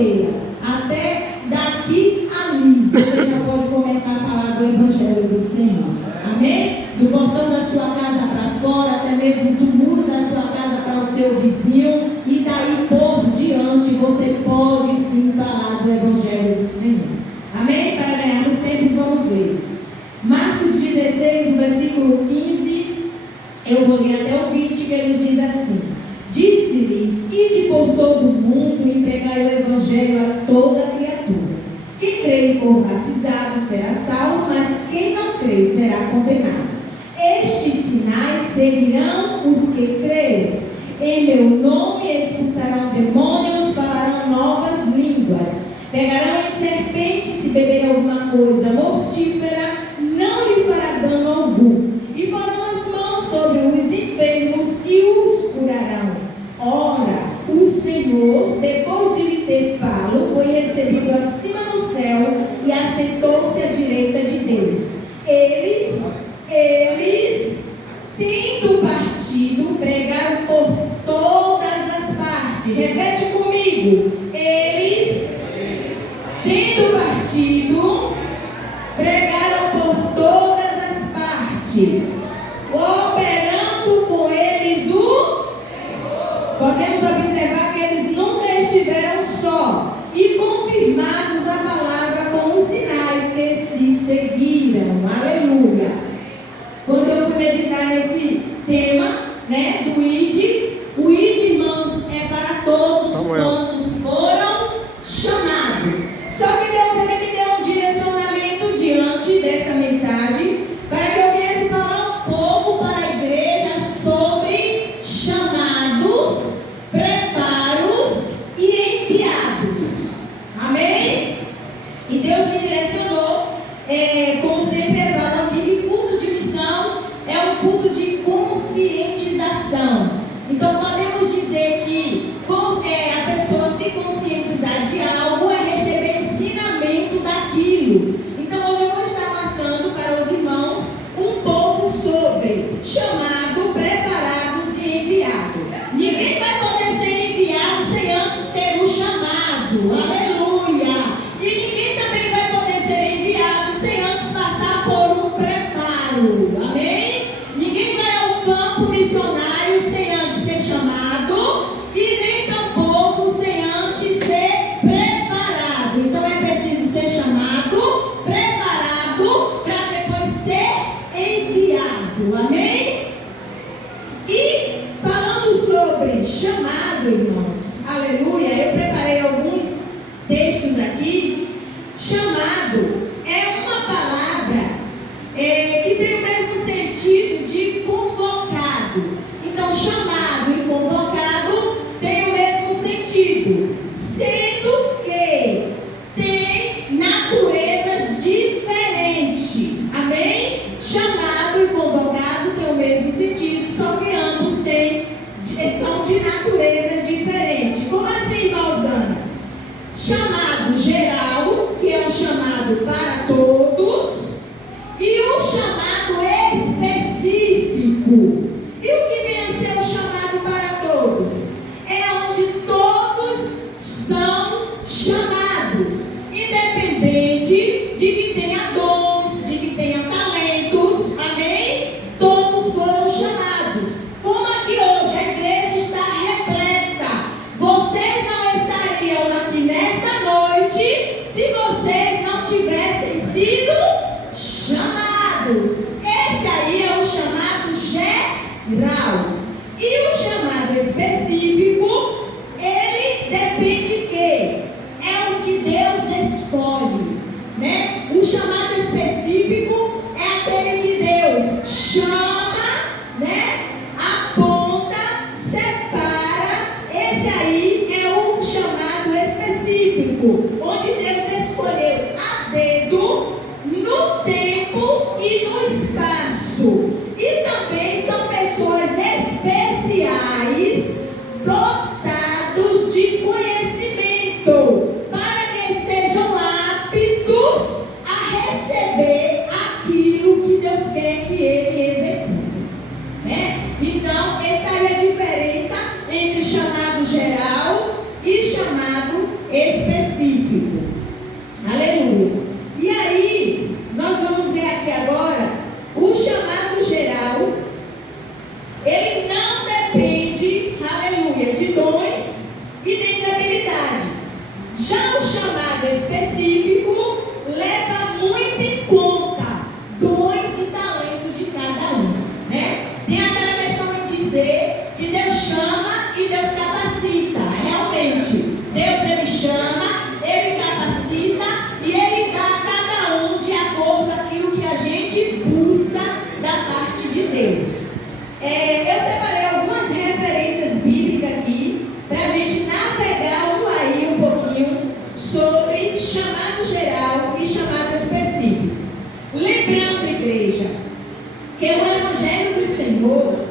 fronteira. Até daqui ali, você já pode começar a falar do Evangelho do Senhor. Amém? Do portão da sua casa para fora, até mesmo do muro da sua casa para o seu vizinho. E daí por diante, você pode sim falar do Evangelho do Senhor. Amém? Para ganharmos tempos, vamos ler. Marcos 16, versículo 15. Eu vou ler até o 20, que ele diz assim: disse-lhes: ide por todo o mundo e pregai o Evangelho a toda criatura. Quem crê e for batizado será salvo, mas quem não crê será condenado. Estes sinais seguirão os que crerem. Em meu nome expulsarão demônios, falarão novas línguas, pegarão em serpentes, se beberem alguma coisa mortífera, não lhe fará dano algum. E porão as mãos sobre os enfermos e os curarão. Ora, o Senhor, depois de lhe ter falado, foi recebido acima no céu e assentou-se à direita de Deus. Eles, tendo partido, pregaram por todas as partes. Repete comigo. Eles, tendo partido, pregaram por todas as partes, cooperando com eles o Senhor. Podemos observar que eles nunca estiveram só, e confirmados a palavra com os sinais que se seguiram. Aleluia. Quando eu fui meditar nesse tema, do ID, o ID, irmãos, é para todos quantos foram chamados. Só que Deus, ele me deu um direcionamento diante desta mensagem, para que eu viesse falar um pouco para a igreja sobre chamados, preparos e enviados. Amém? E Deus me direcionou, como sempre é falado aqui, que culto de missão é um culto de conscientização. Então podemos dizer que a pessoa se conscientizar de algo é receber ensinamento daquilo. Então hoje eu vou estar passando para os irmãos um pouco sobre chamado, preparados e enviado. Ninguém vai poder ser enviado sem antes ter o chamado. Aleluia! E ninguém também vai poder ser enviado sem antes passar por um preparo. Amém? Ninguém vai ao campo missionário sem antes ser chamado, e nem tampouco sem antes ser preparado. Então é preciso ser chamado, preparado, para depois ser enviado. Amém? E falando sobre chamado, irmãos, aleluia, eu preparei alguns textos aqui. Chamado é uma palavra que tem o mesmo sentido de convocado. Então, chamado e convocado tem o mesmo sentido, sendo que tem naturezas diferentes. Amém? Chamado e convocado tem o mesmo sentido, só que ambos são de naturezas diferentes. Como assim, irmãozana? Chamado geral, que é um chamado para todos, e o chamado específico. E o que vem a ser o chamado para todos? É onde todos são chamados, independente de que tenha dons, de que tenha talentos. Amém? Todos foram chamados. Como aqui hoje a igreja está repleta, vocês não estariam aqui nesta noite se vocês não tivessem sido chamados. Esse aí é o chamado geral. E o chamado específico, ele depende de quê? É o que Deus escolhe, O chamado específico é aquele que Deus chama, aponta, separa. Esse aí é o chamado específico, onde Deus escolheu a dedo, no tempo e no espaço. E também são pessoas especiais, dotados de conhecimento, para que estejam aptos a receber aquilo que Deus quer que ele execute. Então, esta é a diferença entre chamado geral e chamado específico. específico. Aleluia. E aí, nós vamos ver aqui agora o chamado geral. Ele não depende, aleluia, de dons e nem de habilidades. Já o chamado específico leva muito em conta dons e talentos de cada um, né? Tem aquela questão de dizer que Deus chama e Deus capacita. Realmente, Deus ele chama, ele capacita e ele dá a cada um de acordo com aquilo que a gente busca da parte de Deus. Eu separei algumas referências bíblicas aqui para a gente navegar aí um pouquinho sobre chamado geral e chamado específico. Lembrando, igreja, que o Evangelho do Senhor,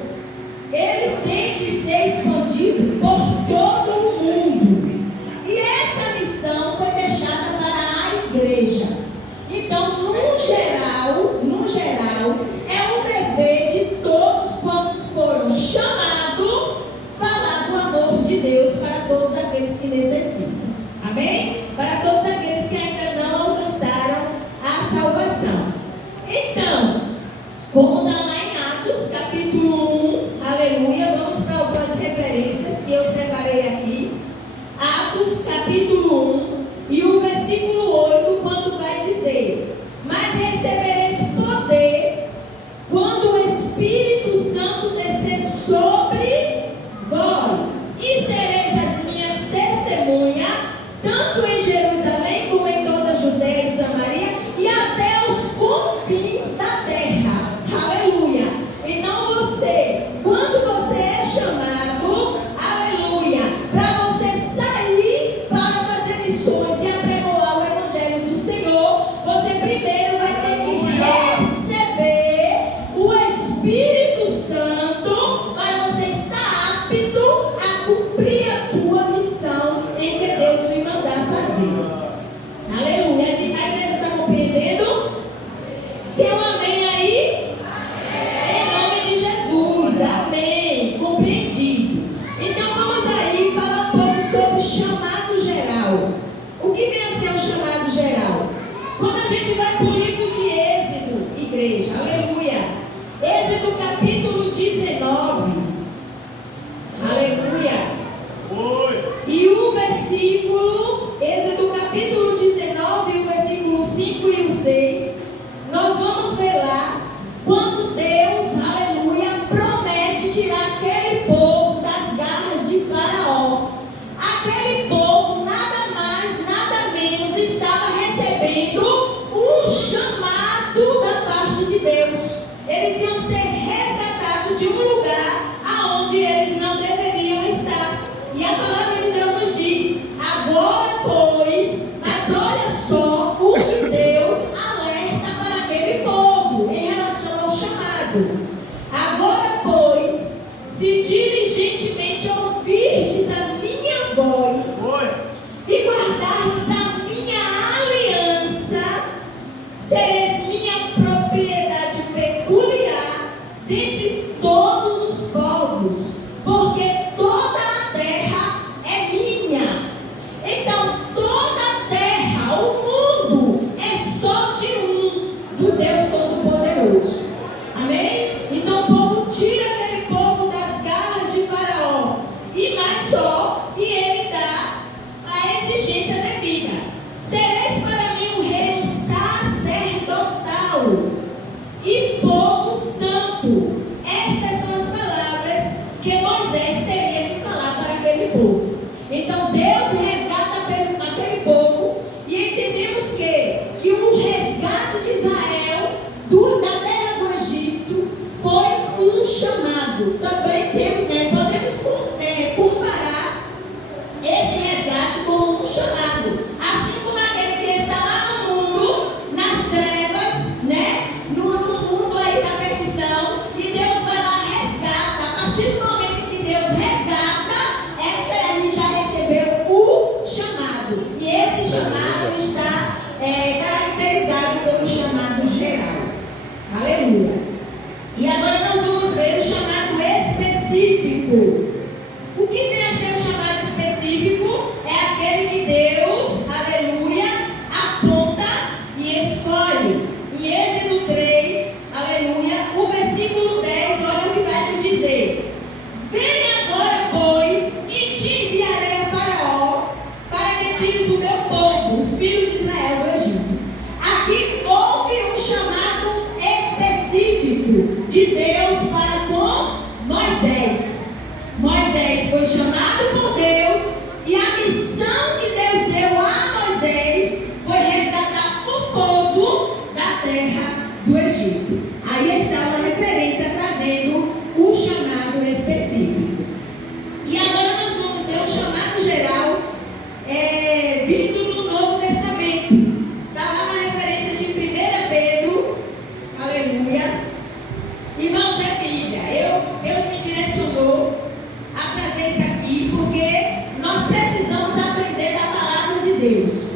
ele tem que ser expandido por todo o mundo. E essa missão foi deixada para a igreja. Então, no geral, é um dever de todos quantos foram chamados falar do amor de Deus para todos aqueles que necessitam. Amém? Para todos aqueles que ainda não alcançaram a salvação. Então, como está lá em Atos, capítulo 1, aleluia, vamos para algumas referências que eu separei aqui. Atos, capítulo 1, e o versículo 8, quando vai dizer: mas recebereis poder quando o Espírito Santo descer sobre vós, e sereis as minhas testemunhas, tanto em Jerusalém como em toda a Judeia e Samaria e até os confins da terra. Aleluia. Então quando você é chamado, aleluia, para você sair para fazer missões e apregoar o Evangelho do Senhor, você primeiro vai ter que receber o Espírito Santo para você estar apto a cumprir a tua missão em que Deus lhe mandar fazer. Aleluia. A igreja está compreendendo? Tem um amém aí? Em nome de Jesus. Amém. Compreendido. Então vamos aí falar um pouco sobre chamado geral. O que vem a ser o chamado geral? Quando a gente vai para o livro de Êxodo, igreja, aleluia. Êxodo capítulo 19. Aleluia. E o versículo, Êxodo capítulo 19, o versículo 5 e o 6, nós vamos ver lá quando Deus, aleluia, promete tirar aquele povo das garras de Faraó. Aquele povo, nada mais, nada menos, estava recebendo um chamado da parte de Deus. Eles iam ser resgatados de um lugar aonde eles não deveriam estar. E a palavra de Deus nos diz: agora, pois, mas olha só o que Deus alerta para aquele povo em relação ao chamado. Agora, pois, se diligentemente ouvirdes a minha voz e guardardes a minha aliança, sereis minha propriedade peculiar dentre todos os povos, porque toda a terra é minha. Então, toda a terra, o mundo, é só de um, do Deus Todo-Poderoso. Amém? Então, o povo tira aquele povo das garras de Faraó, e mais só que ele dá a exigência devida. Sereis para mim um reino sacerdotal e povo santo. Estas são as palavras que Moisés teria que falar para aquele povo. Então Deus resgata aquele povo, e entendemos que o resgate de Israel da terra do Egito foi um chamado. Também podemos comparar esse resgate como um chamado. Assim como aquele que está lá no mundo, nas trevas, no mundo aí da perdição, e Deus vai lá e resgata. A partir do momento que Deus resgata, essa aí já recebeu o chamado. E esse chamado está caracterizado como chamado geral. Aleluia. E agora nós vamos ver o chamado específico. O que vem a ser o chamado específico? É aquele que Deus tirardes o meu povo, os filhos de Israel, do Egito. Aqui houve um chamado específico de Deus para com Moisés. Moisés foi chamado por Deus e a missão que Deus deu a Moisés foi resgatar o povo da terra do Egito. Aí está uma referência trazendo o chamado específico. E agora nós vamos ver o chamado geral vindo no Novo Testamento. Está lá na referência de 1 Pedro. Aleluia. Irmãos, é Bíblia. Deus me direcionou a trazer isso aqui porque nós precisamos aprender da palavra de Deus.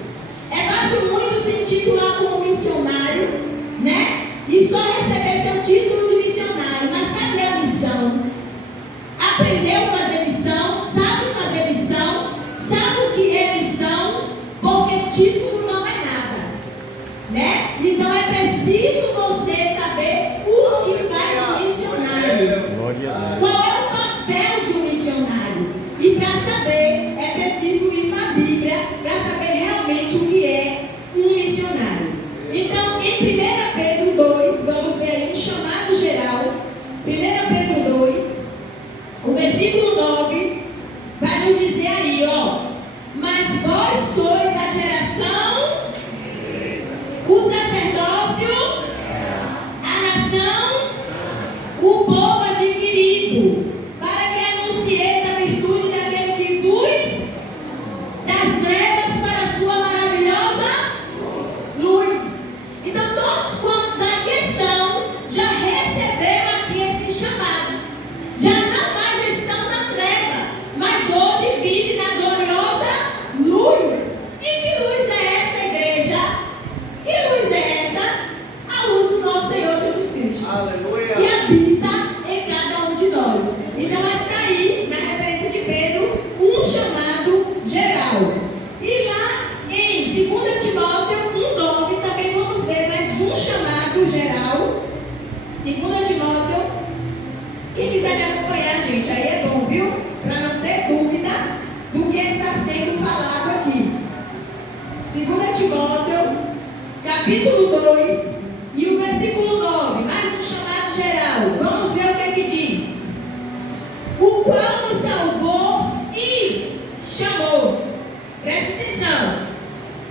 É fácil muito se intitular como missionário, né? E só receber seu título de missionário. Mas cadê a missão? Aprendeu a fazer missão? Sabe fazer missão? Sabe o que é missão? Porque título não é nada, né? Então é preciso você saber o que faz um missionário. Qual é o papel de um missionário? E para saber, é preciso ir para a Bíblia para saber realmente o que é um missionário. Então, em 1 Pedro 2, vamos ver aí um chamado geral. 1 Pedro 2, o versículo 9, vai nos dizer aí, ó. Mas vós sois a geração, o sacerdócio, a nação, o povo adquirido, para que anuncieis a virtude daquele que vos das trevas para a sua maravilhosa luz. Então todos quantos aqui estão já receberam aqui esse chamado, já não mais estão na treva, mas hoje vivem na gloriosa luz. E que luz é essa, igreja? Que luz é essa? A luz do nosso Senhor Jesus Cristo. Aleluia. Que habita em cada um de nós. Então está aí, na referência de Pedro, um chamado geral. E lá em 2 Timóteo 1,9 também vamos ver mais um chamado geral. 2 Timóteo, quem quiser me acompanhar, gente, aí é bom, viu? Para não ter dúvida do que está sendo falado aqui. 2 Timóteo, capítulo 2, e o versículo 9, mais um chamado geral. Vamos ver o que é que diz. O qual nos salvou e chamou. Presta atenção.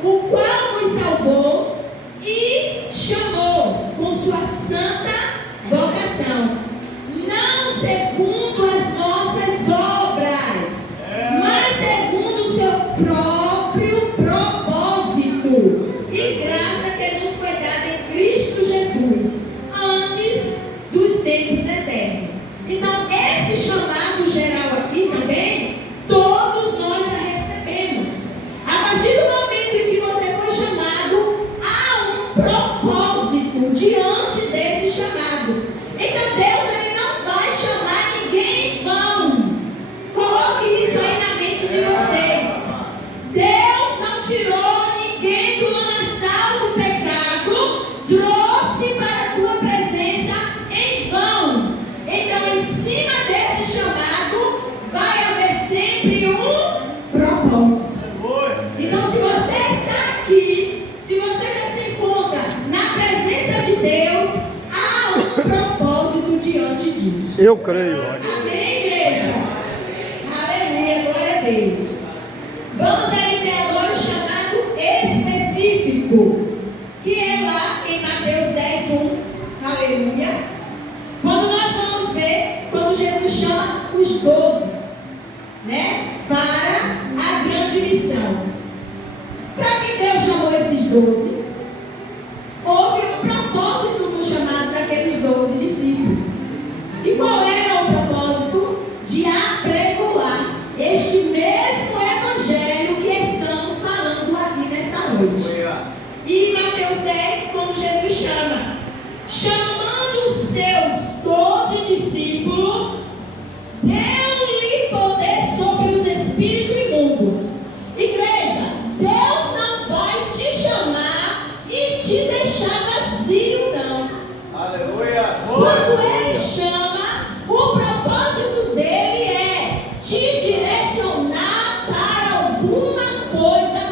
O qual nos salvou e chamou com sua santa vocação, não segundo as nossas obras, mas segundo o seu próprio propósito e graça que nos foi dada em Cristo Jesus, antes dos tempos eternos. Então, esse chamado geral aqui também, todos nós já recebemos. A partir do momento em que você foi chamado, há um propósito diante desse chamado. Então Deus, ele não vai chamar ninguém em vão. Coloque isso aí na mente de vocês. Deus não tirou ninguém do lamaçal do pecado, trouxe para a tua presença em vão. Então, em cima desse chamado, vai haver sempre um propósito. Então, se você está aqui, se você já se encontra na presença de Deus, há um propósito diante disso. Eu creio. Amém, igreja? Aleluia, glória a Deus. Vamos aí ver agora o chamado específico, que é lá em Mateus 10:1. Aleluia. Quando nós vamos ver, quando Jesus chama os 12, né, para a grande missão. Para que Deus chamou esses 12? Houve um propósito no chamado daqueles 12 discípulos. E qual era o propósito? De apregoar este mesmo evangelho que estamos falando aqui nesta noite. E em Mateus 10, quando Jesus chama, chamando os seus 12 discípulos, deu-lhe poder sobre os espíritos imundos. Igreja, Deus não vai te chamar e te deixar vazio, não. Aleluia. Quando Ele chama, o propósito dele é te direcionar para alguma coisa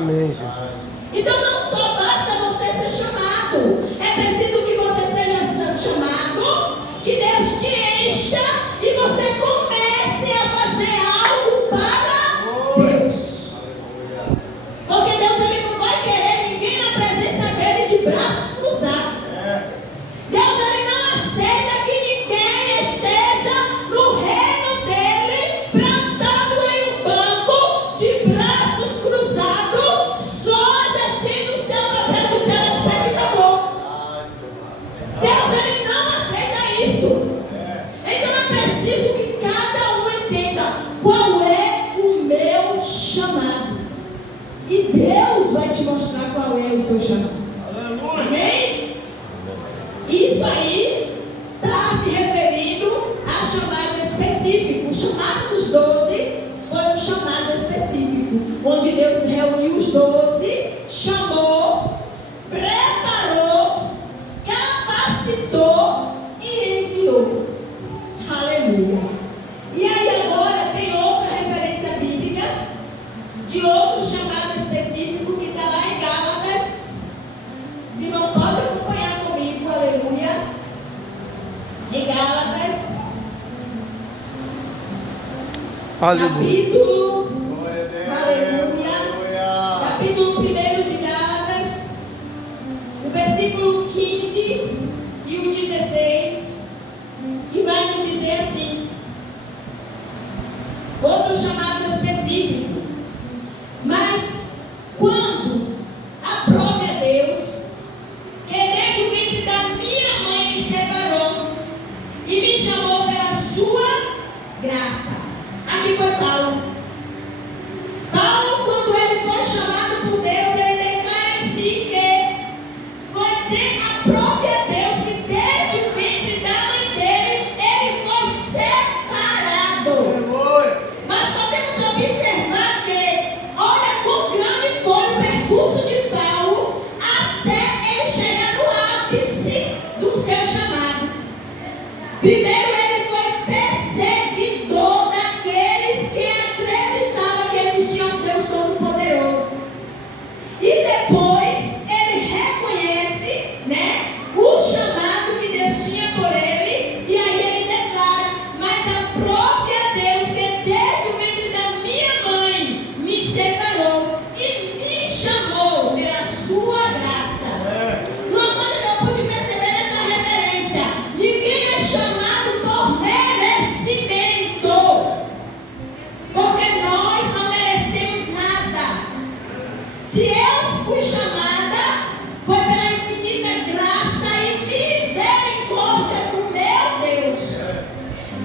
Amém, Jesus. Então não só basta você ser chamado, é preciso que você seja chamado, que Deus te encha e você comece a fazer algo para Deus. Porque Deus ele não vai querer ninguém na presença dele de braços cruzados. Deus ele não aceita que ninguém esteja no reino dele plantado em um banco de braços cruzados, só exercendo o seu papel de telespectador. Deus ele não aceita isso. Então é preciso que cada um entenda qual é o meu chamado. E Deus vai te mostrar qual é o seu chamado. Amém? Isso aí está se referindo a chamado específico. O chamado dos 12 foi um chamado específico, onde Deus reuniu os 12, chamou, preparou, capacitou e enviou. Aleluia. E aí agora tem outra referência bíblica de outro chamado específico que está lá em Gálatas. Os irmãos podem acompanhar comigo, aleluia. Em Gálatas, capítulo, aleluia, capítulo 1 de Gálatas, o versículo 15 e o 16, que vai nos dizer assim, outro chamado específico. Mas quando aprove a Deus, que desde o ventre da minha mãe me separou e me chamou pela sua graça. Aqui foi Paulo. Paulo, quando ele foi chamado por Deus, ele declara em si que foi a própria Deus que desde o ventre da mãe dele, ele foi separado. Mas podemos observar que, olha quão grande foi o percurso de Paulo até ele chegar no ápice do seu chamado. Primeiro ele foi perseguidor daqueles que acreditavam que existia um Deus Todo-Poderoso. E depois ele reconhece, o chamado que Deus tinha por ele. E aí ele declara, mas a própria Deus que desde o ventre da minha mãe me separou e me chamou pela sua graça. Uma coisa que eu pude perceber nessa referência: ninguém é chamado por merecimento, porque nós não merecemos nada. Se eu fui chamada, foi pela infinita graça e misericórdia do meu Deus.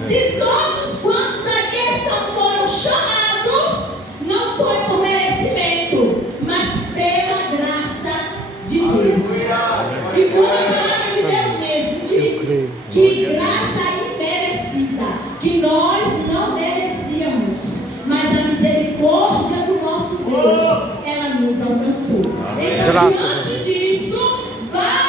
Se todos quantos aqui estão foram chamados, não foi por merecimento, mas pela graça de Deus. E como a palavra de Deus mesmo diz, que graça imerecida, que nós não merecíamos, mas a misericórdia do nosso Deus, ela nos alcançou. Então, diante disso, vai